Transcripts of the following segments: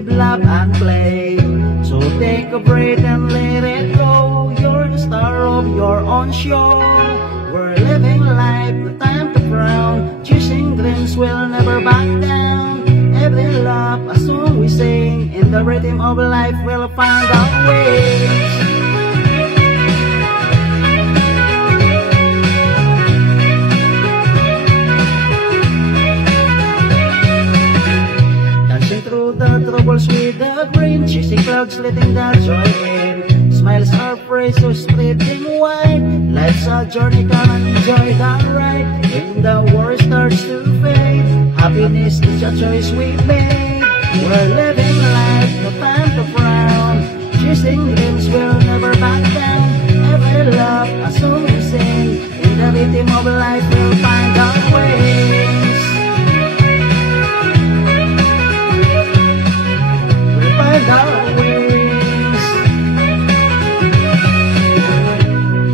live, laugh, and play. So take a breath and let it go. You're the star of your own show. We're living life, no time to frown. Chasing dreams, we'll never back down. Every love, a song we sing. In the rhythm of life, we'll find our ways. Through the troubles with the green, chasing clouds, letting the joy in. Smiles are praise, so spreading wide. Life's a journey, come and enjoy the ride. When the war starts to fade, happiness is a choice we made. We're living life, no time to frown. Chasing dreams, we'll never back down. Every love, a song we sing. In the rhythm of life, we'll find our ways. Our wings.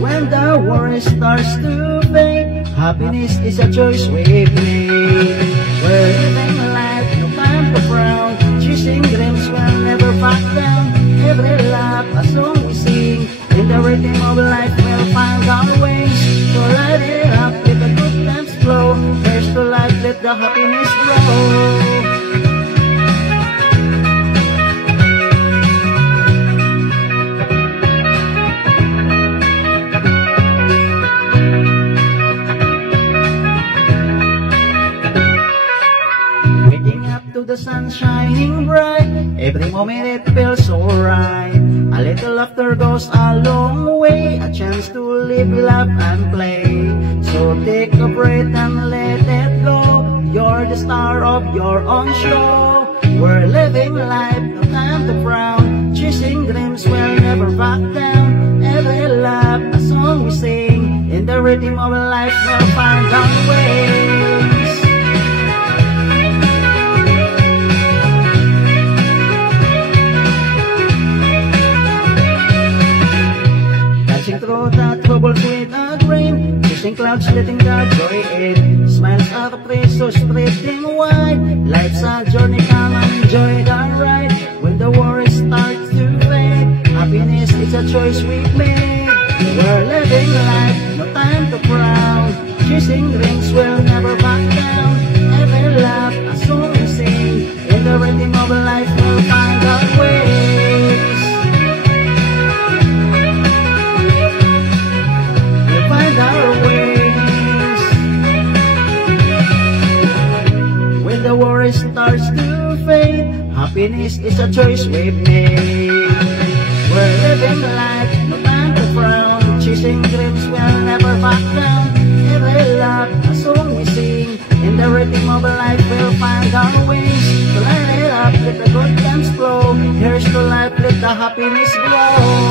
When the war starts to fade, happiness is a choice we made. We're living life, no time to frown. Chasing dreams, we'll never back down. Every laugh, a song we sing. In the rhythm of life, we'll find our ways. So light it up, let the good times flow. Here's to life, let the happiness grow. The sun shining bright, every moment it feels so right. A little laughter goes a long way, a chance to live, laugh, and play. So take a breath and let it go. You're the star of your own show. We're living life, no time to frown. Chasing dreams, we'll never back down. Every laugh, a song we sing. In the rhythm of life, we'll find our ways. Through the troubles with a grin, chasing clouds, letting the joy in. Smiles are a praise, so spreading wide. Life's a journey, come and enjoy the ride. When the war starts to fade, happiness is a choice we've made. We're living life, no time to frown. Chasing dreams, we'll never back down. Every laugh, a song we sing. In the rhythm of life, we'll find our ways. Our ways. When the war starts to fade, happiness is a choice we've made. We're living life, no time to frown. Chasing dreams, we'll never back down. Every love, a song we sing. In the rhythm of life, we'll find our ways. To light it up, let the good times flow. Here's to life, let the happiness grow.